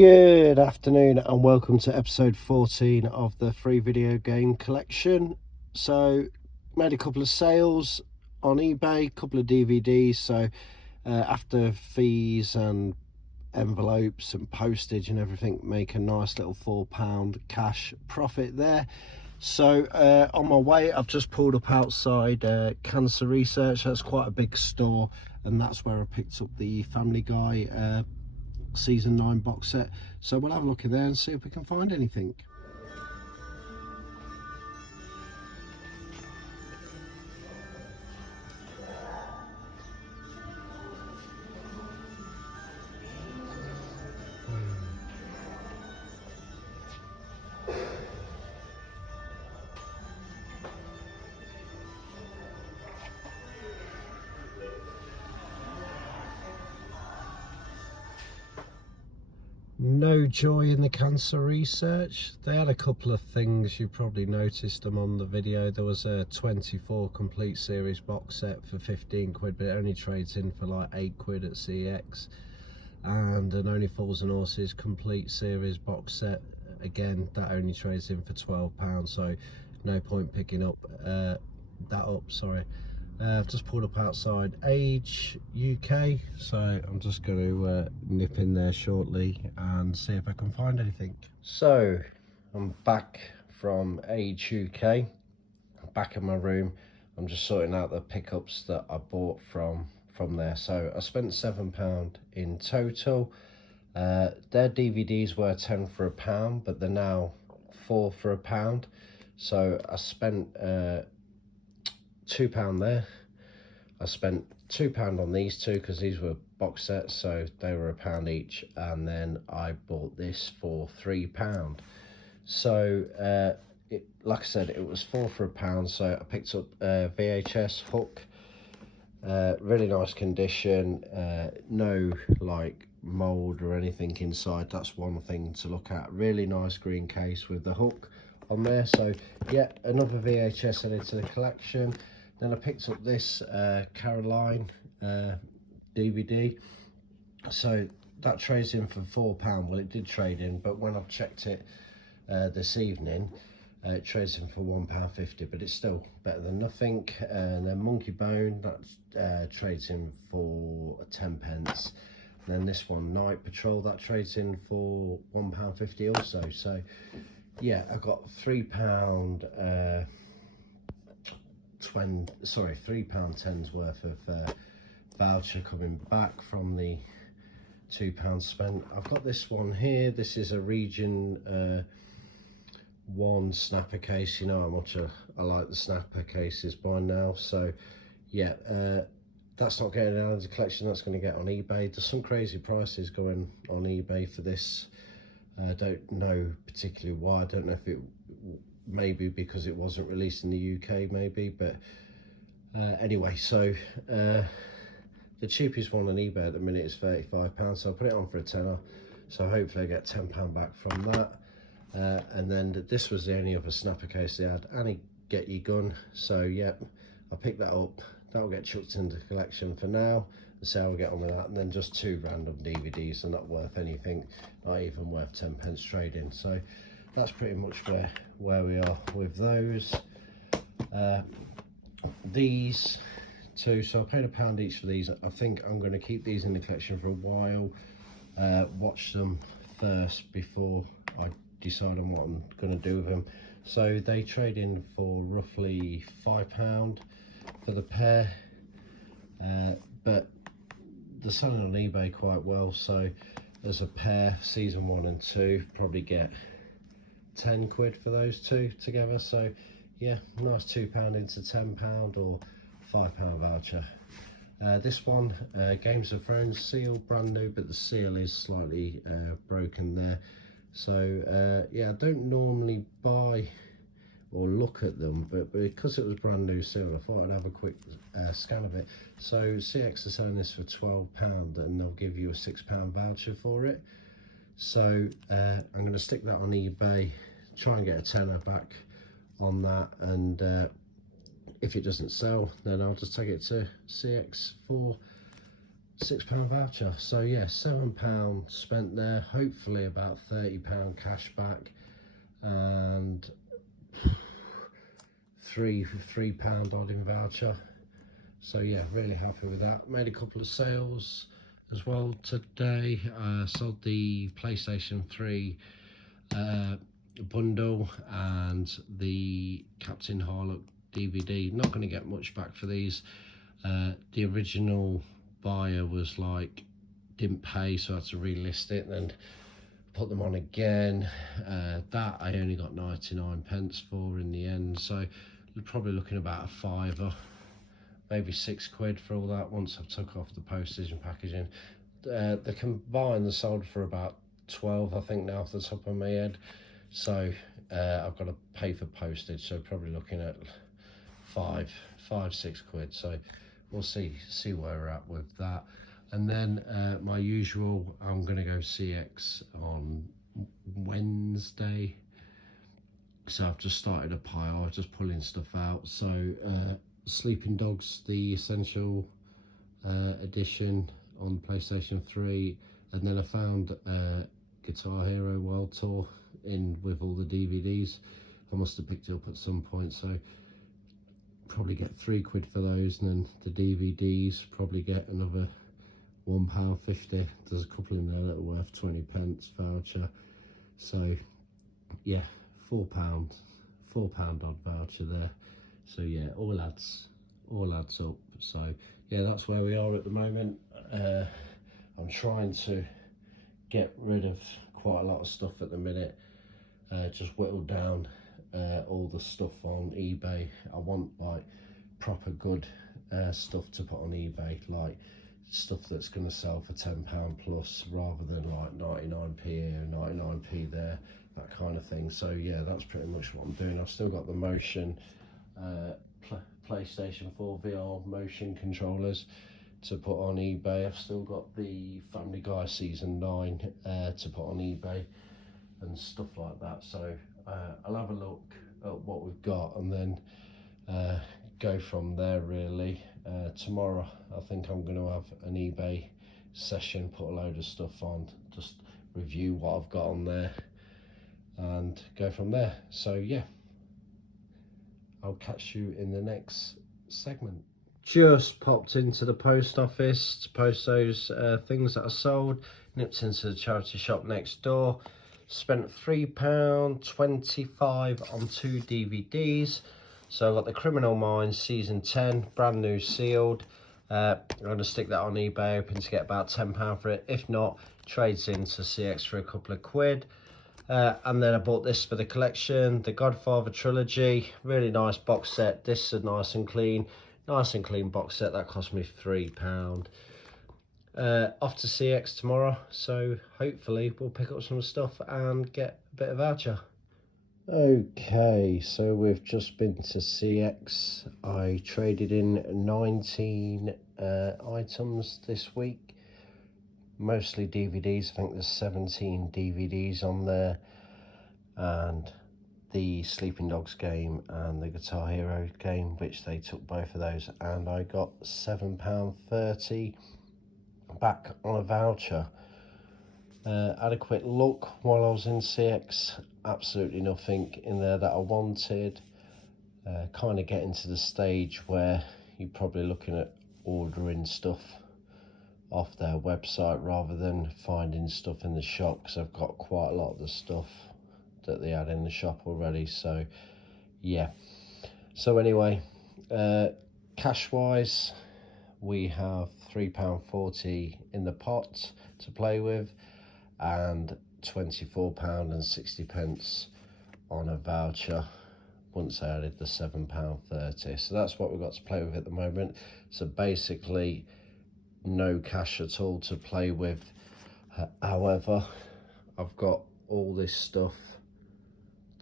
Good afternoon and welcome to episode 14 of the free video game collection. So made a couple of sales on eBay, a couple of DVDs, so after fees and envelopes and postage and everything, make a nice little £4 cash profit there. So on my way, I've just pulled up outside Cancer Research. That's quite a big store, and that's where I picked up the Family Guy season 9 box set. So we'll have a look in there and see if we can find anything. No joy in the Cancer Research. They had a couple of things, you probably noticed them on the video. There was a 24 complete series box set for 15 quid, but it only trades in for like 8 quid at CX. And an Only Fools and Horses complete series box set, again, that only trades in for £12, so no point picking up I've just pulled up outside Age UK, so I'm just going to nip in there shortly and see if I can find anything. So I'm back from Age UK, back in my room. I'm just sorting out the pickups that I bought from there. So I spent £7 in total. Their DVDs were 10 for £1, but they're now 4 for £1. So I spent £2 there. I spent £2 on these two because these were box sets, so they were £1 each, and then I bought this for £3. So like I said, it was 4 for £1. So I picked up VHS hook, really nice condition, no like mold or anything inside. That's one thing to look at. Really nice green case with the hook on there. So yeah, another VHS added to the collection. Then I picked up this Caroline DVD. So that trades in for £4. Well, it did trade in, but when I've checked it this evening, it trades in for £1.50, but it's still better than nothing. And then Monkey Bone, that trades in for 10 pence. And then this one, Night Patrol, that trades in for £1.50 also. So yeah, I got £3.10's worth of voucher coming back from the £2 spent. I've got this one here. This is a Region 1 snapper case. You know how much I like the snapper cases by now. So yeah, that's not getting out of the collection. That's going to get on eBay. There's some crazy prices going on eBay for this. I don't know particularly why. I don't know if it maybe because it wasn't released in the UK, maybe, but anyway, so the cheapest one on eBay at the minute is £35, so I'll put it on for a tenner, so hopefully I get £10 back from that. And then this was the only other snapper case they had, Annie Get Your Gun. So yeah, I picked that up. That'll get chucked into the collection for now and see how we get on with that. And then just 2 random DVDs, are not worth anything, not even worth 10 pence trading. So that's pretty much where we are with those. These two, so I paid £1 each for these. I think I'm going to keep these in the collection for a while, watch them first before I decide on what I'm going to do with them. So they trade in for roughly £5 for the pair, but they're selling on eBay quite well. So as a pair, season 1 and 2, probably get 10 quid for those two together. So yeah, nice £2 into £10 or £5 voucher. This one, Games of Thrones seal, brand new, but the seal is slightly broken there. So yeah, I don't normally buy or look at them, but because it was brand new seal, I thought I'd have a quick scan of it. So CX is selling this for £12, and they'll give you a £6 voucher for it. So I'm going to stick that on eBay, try and get a tenner back on that, and if it doesn't sell, then I'll just take it to CX for £6 voucher. So yeah, £7 spent there, hopefully about £30 cash back, and £3 odd in voucher. So yeah, really happy with that. Made a couple of sales as well today. Sold the PlayStation 3 bundle and the Captain Harlock DVD. Not going to get much back for these. The original buyer was like, didn't pay, so I had to relist it and put them on again. That I only got 99 pence for in the end, so we're probably looking about a fiver, maybe £6 for all that once I've took off the postage and packaging. The combined are sold for about 12, I think, now off the top of my head. So I've got to pay for postage, so probably looking at £6. So we'll see where we're at with that. And then my usual, I'm going to go CX on Wednesday. So I've just started a pile, just pulling stuff out. So Sleeping Dogs, the Essential edition on PlayStation 3. And then I found Guitar Hero World Tour in with all the DVDs. I must have picked it up at some point, so probably get £3 for those, and then the DVDs probably get another £1.50. There's a couple in there that are worth 20 pence voucher. So yeah, £4 odd voucher there. So yeah, all adds up. So yeah, that's where we are at the moment. I'm trying to get rid of quite a lot of stuff at the minute. Just whittle down all the stuff on eBay. I want like proper good stuff to put on eBay, like stuff that's going to sell for £10 plus, rather than like 99p here, 99p there, that kind of thing. So yeah, that's pretty much what I'm doing. I've still got the motion PlayStation 4 VR motion controllers to put on eBay. I've still got the Family Guy season 9 to put on eBay and stuff like that. So I'll have a look at what we've got and then go from there really. Tomorrow I think I'm going to have an eBay session, put a load of stuff on, just review what I've got on there and go from there. So yeah, I'll catch you in the next segment. Just popped into the post office to post those things that I sold. Nipped into the charity shop next door. Spent £3.25 on 2 DVDs. So I got the Criminal Minds season 10, brand new sealed. I'm going to stick that on eBay, hoping to get about £10 for it. If not, trades into CX for a couple of quid. And then I bought this for the collection, the Godfather trilogy. Really nice box set. This is nice and clean box set. That cost me £3. Off to CX tomorrow, so hopefully we'll pick up some stuff and get a bit of voucher. Okay, so we've just been to CX. I traded in 19 items this week, mostly DVDs. I think there's 17 DVDs on there, and the Sleeping Dogs game and the Guitar Hero game, which they took both of those, and I got £7.30 back on a voucher. Had a quick look while I was in CX, absolutely nothing in there that I wanted. Kind of getting to the stage where you're probably looking at ordering stuff off their website rather than finding stuff in the shop, because I've got quite a lot of the stuff that they had in the shop already. So yeah, so anyway, cash wise, we have £3.40 in the pot to play with and £24.60 on a voucher once I added the £7.30. So that's what we've got to play with at the moment. So basically no cash at all to play with. However, I've got all this stuff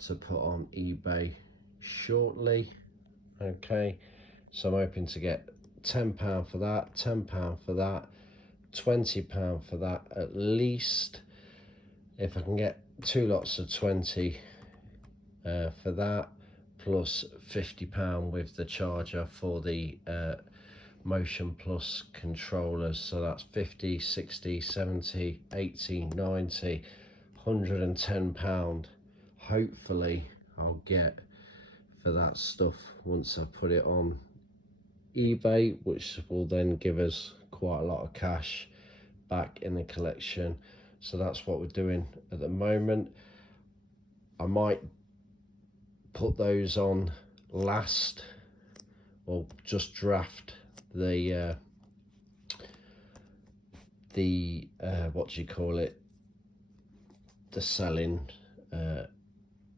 to put on eBay shortly. Okay, so I'm hoping to get £10 for that, £10 for that, £20 for that at least. If I can get 2 lots of 20 for that, plus £50 with the charger for the Motion Plus controllers. So that's 50, 60, 70, 80, 90, £110. Hopefully I'll get for that stuff once I put it on eBay, which will then give us quite a lot of cash back in the collection. So that's what we're doing at the moment. I might put those on last, or just draft the what do you call it, the selling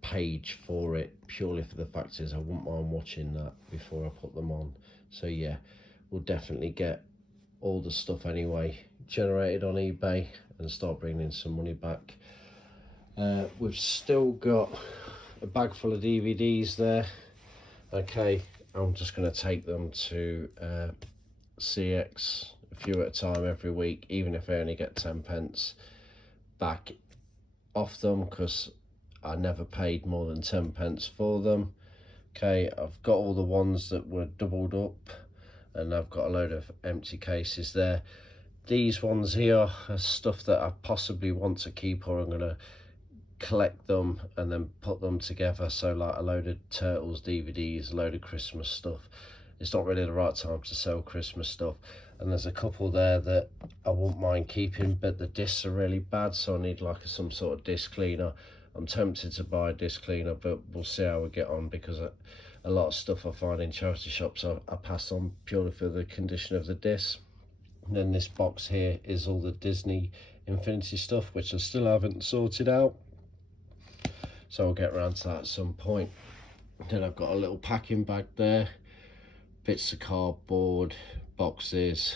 page for it, purely for the fact is I wouldn't mind watching that before I put them on. So yeah, we'll definitely get all the stuff anyway generated on eBay and start bringing in some money back. We've still got a bag full of DVDs there. Okay, I'm just going to take them to CX a few at a time every week, even if I only get 10 pence back off them, because I never paid more than 10 pence for them. Okay, I've got all the ones that were doubled up, and I've got a load of empty cases there. These ones here are stuff that I possibly want to keep, or I'm going to collect them and then put them together. So like a load of Turtles DVDs, a load of Christmas stuff. It's not really the right time to sell Christmas stuff, and there's a couple there that I won't mind keeping, but the discs are really bad, so I need like some sort of disc cleaner. I'm tempted to buy a disc cleaner, but we'll see how we get on, because a lot of stuff I find in charity shops I pass on purely for the condition of the disc. And then this box here is all the Disney Infinity stuff, which I still haven't sorted out, so I'll get around to that at some point. Then I've got a little packing bag there, bits of cardboard, boxes,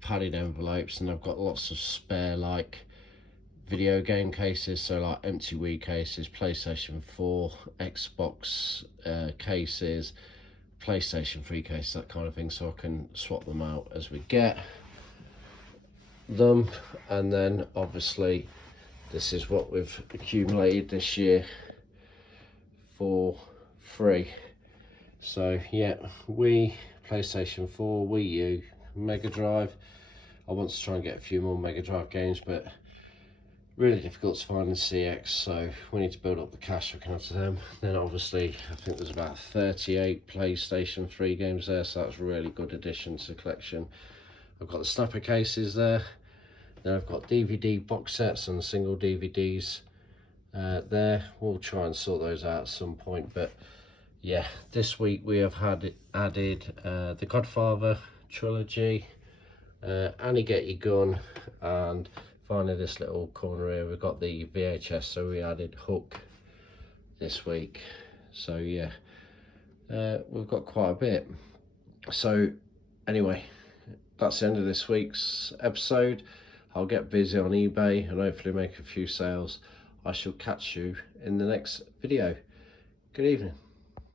padded envelopes, and I've got lots of spare like video game cases, so like empty Wii cases, PlayStation 4, Xbox cases, PlayStation 3 cases, that kind of thing, so I can swap them out as we get them. And then obviously this is what we've accumulated this year for free. So yeah, Wii, PlayStation 4, Wii U, Mega Drive. I want to try and get a few more Mega Drive games, but really difficult to find in CX, so we need to build up the cash we can have to them. Then obviously I think there's about 38 PlayStation 3 games there, so that's a really good addition to the collection. I've got the snapper cases there, then I've got DVD box sets and single DVDs there. We'll try and sort those out at some point, but yeah, this week we have added the Godfather trilogy, Annie Get Your Gun, and finally this little corner here we've got the VHS, so we added Hook this week. So yeah, we've got quite a bit. So anyway, that's the end of this week's episode. I'll get busy on eBay and hopefully make a few sales. I shall catch you in the next video. Good evening.